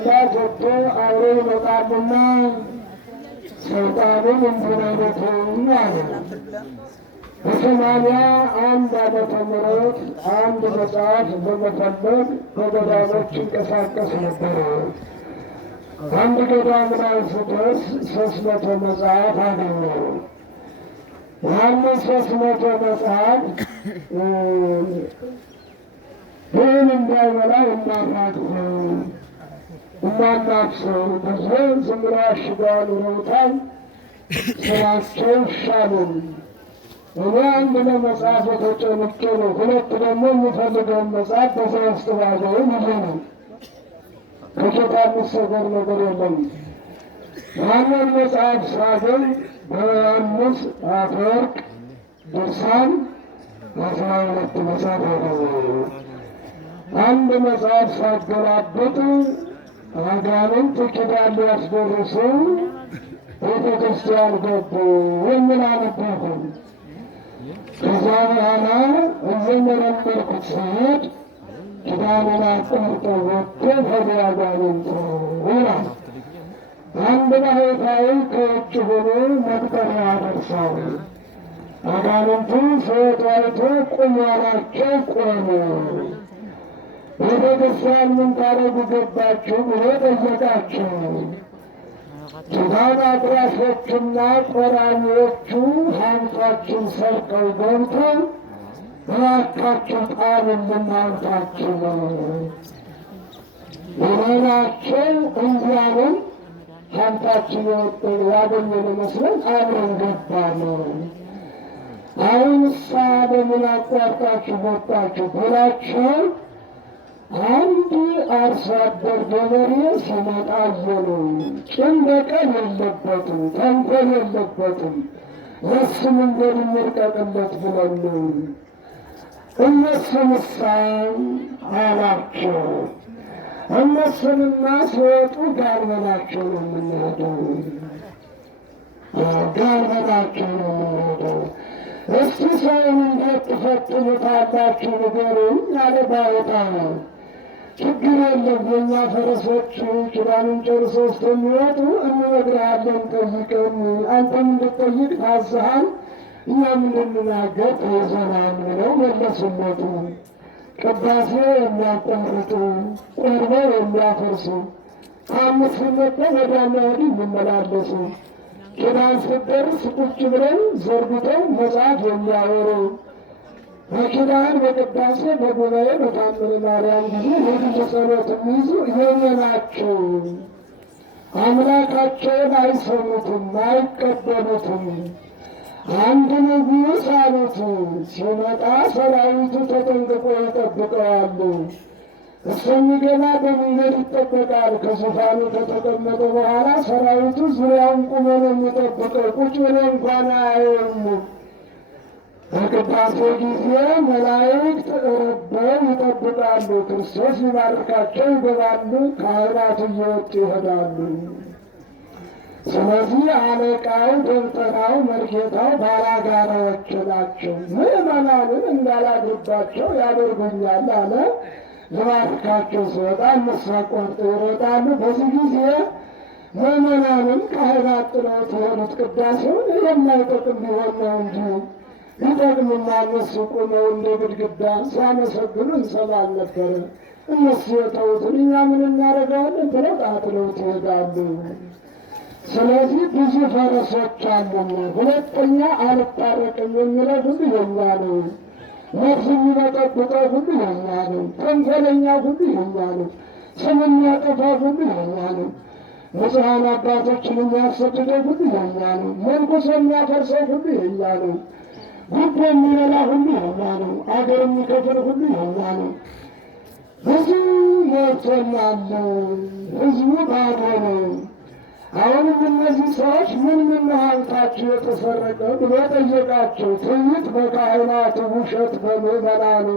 ቅባት ወጥቶ አብረው ይመጣሉና ሰይጣንን እንዲረዱት አለ። በሰማንያ አንድ ዓመተ ምህረት አንድ መጽሐፍ በመፈለግ በገዳሞች ይንቀሳቀስ ነበረ። አንድ ገዳም ላይ ስደርስ 300 መጽሐፍ አገኘው። ያንን 300 መጽሐፍ ብን እንዳይበላ እናራግፈው እናናፍሰው ብዙ ዝም ብለው አሽገው ኑረውታል። ስራቸው ይሻሉን። እኔ አንድ ለመጽሐፍ የተጨንቄ ነው። ሁለት ደግሞ የሚፈልገውን መጽሐፍ በዛ ውስጥ ባገኝ ይሄ ነው። ከጌታ የሚሰገር ነገር የለም። ያንን መጽሐፍ ሳገኝ በዮሐንስ አፈወርቅ ድርሳን 12 መጽሐፍ ያገኘ አንድ መጽሐፍ ሳገላብጥ አጋንንት ኪዳን ሊያስደርሱ ቤተ ክርስቲያን ገቡ የሚል አነበብኩ። ከዛ በኋላ እየመረመርኩት ስሄድ ኪዳኑን አቋርጠው ወጥተው ሄዱ አጋንንት ይላል። አንድ ባህታዊ ከውጭ ሆኖ መቁጠሪያ ያደርሳል። አጋንንቱ ሲወጡ አይቶ ቁሙ አላቸው፣ ቆሙ። ቤተ ክርስቲያን ምን ታደርጉ ገባችሁ ብሎ ጠየቃቸው። ኪዳን አድራሾቹና ቆራሚዎቹ ሀብታችን ሰርቀው ገብተው እባካችሁ ጣሉልን ሀብታችን የሌላቸው እንዲያለን ሀብታችን ያገኘን መስለን አብረን ገባን። አሁን እሳ በምን አቋርጣችሁ ወጣችሁ ብላቸው አንድ አርሶ አደር ገበሬ ሲመጣ አየሉ። ቂም በቀል የለበትም፣ ተንኮል የለበትም። ለሱ መንገድ እንልቀቅለት ብለን እነሱ ምሳ አላቸው። እነሱንማ ሲወጡ ጋር በላቸው ነው የምንሄደው፣ ጋር በላቸው ነው የምንሄደው። እስቲ ሰውን እንዴት ትፈትኑታላችሁ ንገሩኝ አለ ባሕታዊ። ችግር የለም የእኛ ፈረሶች ኪዳኑን ጨርሰው እስከሚወጡ እንነግርሃለን፣ ጠይቀን። አንተም እንድትጠይቅ ታዝሃል፣ እኛም እንድንናገር ተይዘናል ብለው መለሱለት። ቅዳሴ የሚያቋርጡ ቆርበው የሚያፈርሱ አምስት መጥተው ወዲያና ወዲህ የሚመላለሱ ኪዳን ስትደርስ ቁጭ ብለው ዘርግተው መጽሐፍ የሚያወሩ በኪዳን በቅዳሴ በጉባኤ በታምረ ማርያም ጊዜ የግል ጸሎት የሚይዙ የኔ ናቸው። አምላካቸውን አይሰሙትም፣ አይቀበሉትም። አንድ ንጉሥ አሉት ሲመጣ ሰራዊቱ ተጠንቅቆ ይጠብቀዋሉ። እስከሚገባ በመንገድ ይጠበቃል። ከዙፋኑ ከተቀመጠ በኋላ ሰራዊቱ ዙሪያውን ቁሞ ነው የሚጠብቀው። ቁጭ ብሎ እንኳን አያዩም። በቅዳሴ ጊዜ መላእክት ረበው ይጠብቃሉ። ክርስቶስ ሊባርካቸው ይገባሉ። ካህናት እየወጡ ይሄዳሉ። ስለዚህ አለቃው፣ ደብተራው፣ መርጌታው ባላጋራዎች ናቸው። ምዕመናንን እንዳላድርባቸው ያደርጉኛል አለ። ልባርካቸው ሲወጣ እነሱ አቋርጠው ይሮጣሉ። በዚህ ጊዜ ምዕመናንም ካህናት ጥለውት የሆኑት ቅዳሴውን የማይጠቅም ቢሆን ነው እንጂ ይጠቅምና እነሱ ቁመው እንደ ግድግዳ ሲያመሰግኑ እንሰማል ነበረ። እነሱ የተዉትን እኛ ምን እናደርጋለን ብለው ጣጥለውት ይሄዳሉ። ስለዚህ ብዙ ፈረሶች አሉና፣ ሁለተኛ አልታረቅም የሚለው ሁሉ የኛ ነው። ነፍስ የሚበጠብጠው ሁሉ የኛ ነው። ተንኮለኛ ሁሉ የኛ ነው። ስም የሚያጠፋ ሁሉ የኛ ነው። ንጹሐን አባቶችን የሚያሰድደው ሁሉ የኛ ነው። መንኩሶ የሚያፈርሰው ሁሉ የኛ ነው። ጉቦ የሚበላ ሁሉ የኛ ነው። አገር የሚከፍል ሁሉ የኛ ነው። ብዙ ሞልቶናል። ህዝቡ ባዶ ነው። አሁንም እነዚህ ሰዎች ምን ሀብታችሁ የተሰረቀ ብሎ ጠየቃቸው። ትዕቢት በካህናት፣ ውሸት በምዕመናኑ፣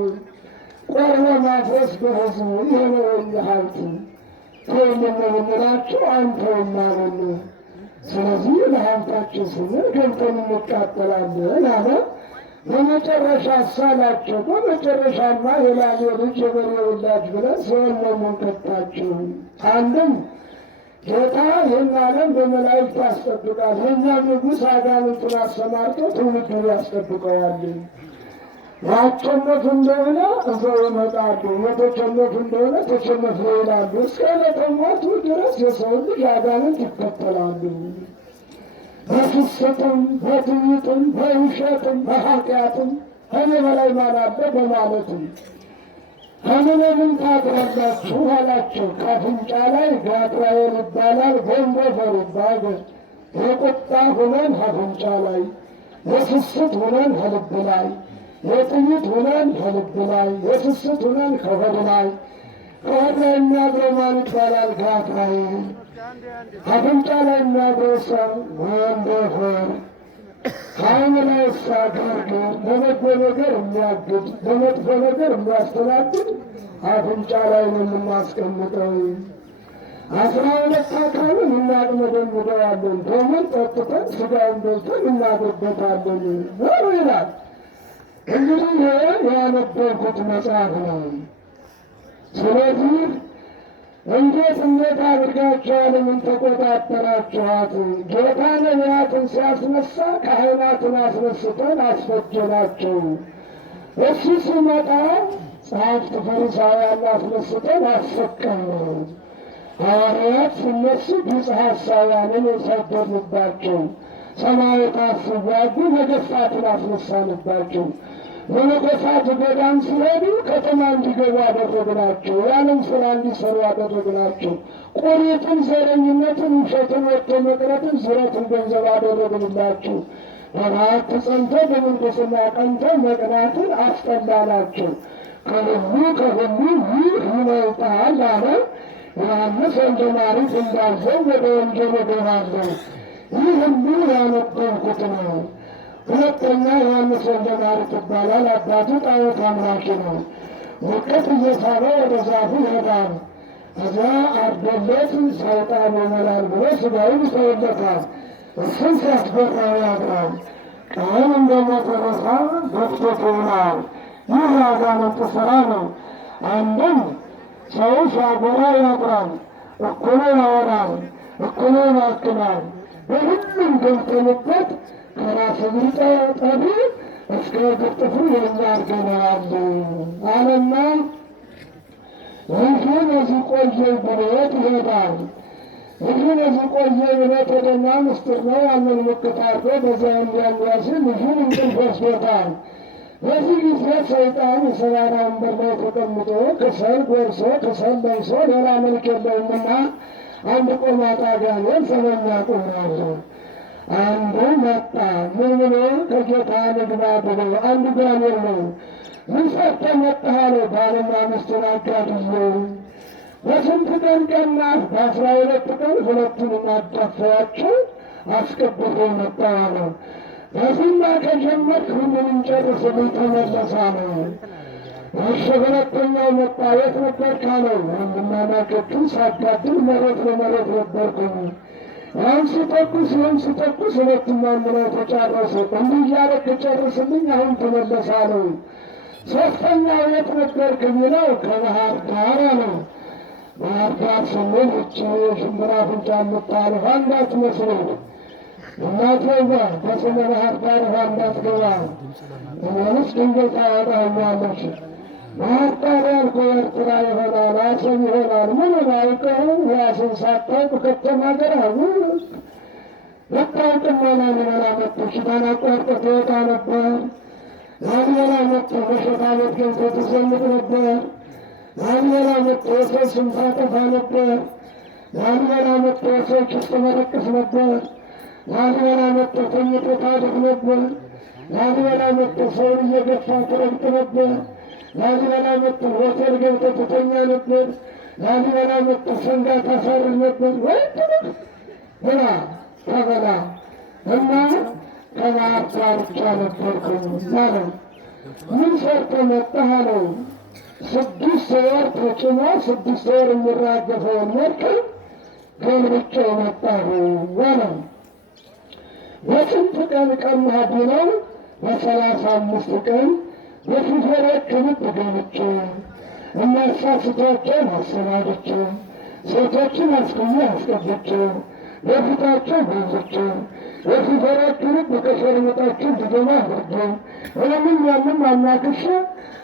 ቆርቦ ማፍረስ በህዝቡ የሆነውን ሀብት የምንላቸው አንተውም አለን። ስለዚህ ለሀብታችን ስንል ገብተን እንቃጠላለን አለ። በመጨረሻ አሳላቸው። በመጨረሻማ የላሌ ልጅ የበሬ ውላጅ ብለን ሲኦል ከተታችሁ። አንድም ጌታ ይህን ዓለም በመላእክት ያስጠብቃል። የእኛም ንጉሥ አጋንንቱን አሰማርቶ ትውልዱን ያስጠብቀዋል። ያቸነፉ እንደሆነ እዘው ይመጣሉ፣ የተቸነፉ እንደሆነ ተቸነፉ ይላሉ። እስከ ዕለተ ሞቱ ድረስ የሰው ልጅ አጋንንት ይከተላሉ። በስስትም በትዕቢትም በውሸትም በኃጢአትም ከኔ በላይ ማን አለ በማለትም ከምንም ታድራላችሁ አላቸው። ከአፍንጫ ላይ ጋጥራኤል ይባላል፣ ጎንጎፈር ይባላል። የቁጣ ሁነን አፍንጫ ላይ፣ የስስት ሁነን ከልብ ላይ፣ የትዕቢት ሁነን ከልብ ላይ፣ የስስት ሁነን ከሆድ ላይ። ከሆድ ላይ የሚያድረው ማን ይባላል? ጋጥራኤል። አፍንጫ ላይ የሚያድረው ሰው ጎንጎፈር። ከዓይን ላይ እሳ ግርግር፣ በበጎ ነገር የሚያግድ በመጥፎ ነገር የሚያስተናግድ አፍንጫ ላይ ነው የምናስቀምጠው። 12 አካልን እናቅመደምደዋለን፣ ደሙን ጠጥተን ሥጋውን በልተን እናድርበታለን ነው ይላል። እንግዲህ ያነበብኩት መጽሐፍ ነው። ስለዚህ እንዴት አድርጋችሁ ዓለምን ተቆጣጠራችኋት? ጌታ ነቢያትን ሲያስነሳ ካህናትን አስነስተን አስፈጀናቸው። እሱ ሲመጣ ጸሐፍት ፈሪሳውያን አስነስተን አሰቀልነው። ሐዋርያት ሲነሱ ቢጸ ሐሳውያንን የሰደድንባቸው። ሰማዕታት ሲዋጉ ነገሥታትን አስነሳንባቸው። በነገሥታት ገዳም ሲሄዱ ከተማ እንዲገቡ አደረግናቸው። የዓለም ሥራ እንዲሰሩ አደረግናቸው። ቁሪትን፣ ዘረኝነትን፣ ውሸትን፣ ወጥቶ መቅረትን፣ ዝረትን ገንዘብ አደረግንላቸው። በረሃት ጸንተው በምንኩስና ቀንተው መቅናትን አስጠላናቸው። ከሁሉ ይህ ይበልጣል አለ ዮሐንስ ወልደ ማርያም እንዳዘው ወደ ወንጌል እገባለሁ። ይህ ሁሉ ያነበብኩት ነው። ሁለተኛ ዮሐንስ ወልደ ማርያም ይባላል። አባቱ ጣዖት አምላኪ ነው። ሙቀት እየሳበ ወደ ዛፉ ይሄዳል። እዚያ አርዶለት ሰይጣን ይመላል ብሎ ሥጋውን ይተውለታል። እሱን ሲያስፈራው ያድራል። ቀን እንደሞተ ሬሳ ደፍቶት ይውላል። ይህ የአጋንንት ሥራ ነው። አንድም ሰው ሲያጎራ ያድራል፣ እኩሉ ያወራል፣ እኩሉ ያክናል። በሁሉም ገብተንበት ከራስ ብልጠ ጠቢ እስከ እግር ጥፍሩ የሚያርገናል አለና ይህን እዚህ ቆየው ብሎት ይሄዳል። ይህን እዚህ ቆየው ብሎት ወደማ ምስጢር ነው። ያንን ምልክት አድርጎ በዚያ እንዲያንያስን ይህን እንቅልፍ ወስዶታል። በዚህ ጊዜ ሰይጣን የሰባራ ወንበር ላይ ተቀምጦ ከሰል ጎርሶ ከሰል ለብሶ ሌላ መልክ የለውምና አንድ ቆማጣ ጋኔን ሰበኛ ቆሟል። አንዱ መጣ። ምን ብሎ? ከጌታ ልግባ ብሎ። አንዱ ጋኔን ነው። ምን ሰርተህ መጣህ አለው። ባልና ሚስቱን አጋድዬው። በስንት ቀን ቀናህ? በ12 ቀን ሁለቱንም አዳፈዋቸው አስቀብቶ መጣ አለው። በዚህማ ከጀመርክ ሁሉንም ጨርስልኝ ተመለስ አለው። እሺ ሁለተኛው መጣ። የት ነበርክ አለው። ወንድማማቾቹን ሳጋድል መሬት ለመሬት ነበርኩኝ። ያን ሲተኩስ ሁለቱም አንድነው ተጫረሱ። እንዲህ እያደረክ ጨርስልኝ አሁን ተመለስ አለው። ሦስተኛው የት ነበርክ ቢለው ከባህር ዳር አለው። ባህር ዳር ስንል እቺ ሽምብራ አፍንጫ የምታል ውሃ እንዳትመስል እናትዋ በስመ ባህር ዳር ውሃ እንዳትገባ እኔንስ ድንገት ታወጣኛለች። ባህር ዳር ያልኩህ ኤርትራ ይሆናል፣ አሰብ ይሆናል። ምኑን አውቀው ራስን ሳታውቅ ከተማ ገራሁ ልታውቅም ላሊበላ መጥተህ ኪዳን አቋርጠህ ትወጣ ነበር። ላሊበላ መጥተህ በሸታ ቤት ገብተህ ትዘምት ነበር። ላሊበላ መጥተህ ሰው ስም ታጠፋ ነበር። ላሊበላ መጥተህ ሰው ኪስ ትመረቅስ ነበር። ላሊበላ መጥተህ ተኝተህ ታድር ነበር። ላሊበላ መጥተህ ሰውን እየገፋ ትረግጥ ነበር። ላሊበላ መጥተህ ሆቴል ገብተህ ትተኛ ነበር። ላሊበላ መጥተህ ሰንጋ ታሳርር ነበር። ወይ ብላ ተበላ እና ከባህር ዳርቻ ነበርኩኝ አለው። ምን ሰርተህ መጣህ አለው። 6 ወር ተጭኖ 6 ወር የሚራገፈውን መርከብ ገልብጬው መጣሁ አለው። በስንት ቀን ቀናህ ቢለው በ35 ቀን በፊፈሮች ልብ ገብቼ የሚያሳስቷቸውን አሰናድቼ ሴቶችን አስኩኜ አስቀብቼ በፊታቸው ገዝቼ በፊፈሮቹ ልብ ከሸርሙጣቸው እንዲገባ አድርጌ ያንም አናክሼ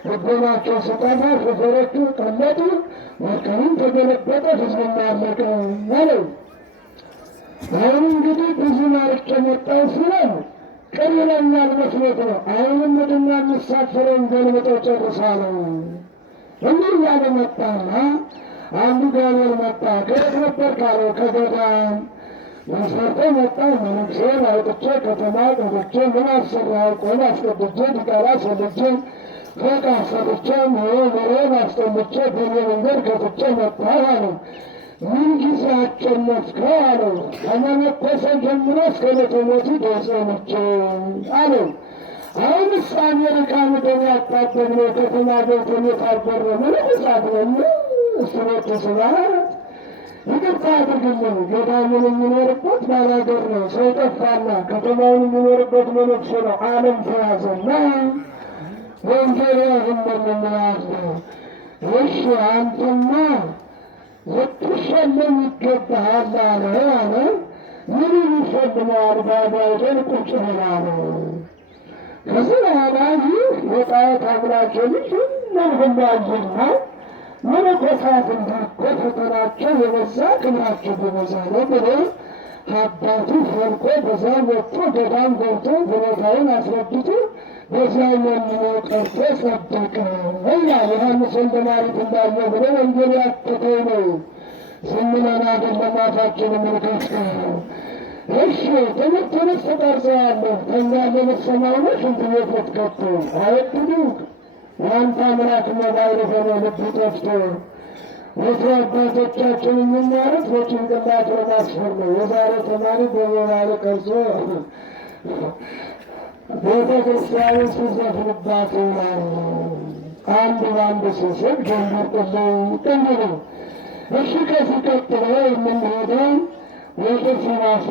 ልቦናቸው ስጠፋ ፊፈሮቹ ቀለጡ፣ መርከቡም ተገለበጠ፣ ሕዝቡም አለቀ አለው። አሁን እንግዲህ ብዙ ማርቼ መጣሁ ሲለው ቅር ይለኛል መስሎት ነው። አሁንም ምድና የሚሳፈረውን ገልብጦ ጨርሳለው። እንዲህ እያለ መጣና አንዱ ጋኔል መጣ። ከየት ነበር ካለው ከገዳም መስፈርቶ መጣ። መነኩሴን አውጥቼ ከተማ ገብቼ ምን አሰራው? ቆም አስቀድጄ ዲቃላ ሰልቼ ፎቅ አሰርቼ ሞሬን አስጠልቼ በኔ መንገድ ከፍቼ መጣሁ አለው። ምን ጊዜ አጨነፍከው አለው። ከመነኮሰ ጀምሮ እስከ ለተሞቱ ደጸኖቼ አለው። አሁንስ አሜሪካ ምድር ያጣበብ ነው ከተማ ገብተን የታበረ መነኮሳት ነን። እስሮቱ ስባት ይቅርታ አድርግልን። ገዳሙን የሚኖርበት ባላገር ነው። ሰው ጠፋና ከተማውን የሚኖርበት መነኩሴ ነው። ዓለም ተያዘና ወንጌል ያህመንምያዝ እሺ አንተማ ልትሸለም ይገባሃል አለ። ምን ይሸልማል? ባዳይደን ቁጭ ብላለ። ከዚህ በኋላ ይህ የጣዖት አምላክ ልጅ መልሁላጅና መነኮሳት እንዲኮ ፈተናቸው የበዛ ክብራቸው በበዛ ነው ብሎ አባቱ ፈልቆ በዛ ወጥቶ ገዳም ገብቶ ሁኔታውን አስረድቶ በዚያ የሚኖር ቀርቶ ጸደቀ ይላል ዮሐንስ ወልደ ማርያም እንዳለ ብሎ ወንጌል ያተተው ነው። ዝም ብለን አይደለም አፋችን የምንከፍተው። እሺ ትምህርትንስ ትቀርጸዋለህ፣ ከእኛ ለመሰማው ነው ሽንት ቤት ልትከቱ አይወድዱ። የአንተ አምላክ ሞባይል ሆኖ ልብ ጠፍቶ ወትሮ አባቶቻችን የሚማሩት በጭንቅላት በማስፈር ነው። የዛሬ ተማሪ በሞባይል ቀርጾ ቤተ ክርስቲያኑ ሲዘፍንባት ይላል። አንድ በአንድ ሲስል ጀምር ጥልኝ ነው። እሺ ከዚህ ቀጥሎ የምንሄደው ወደ ሲራሱ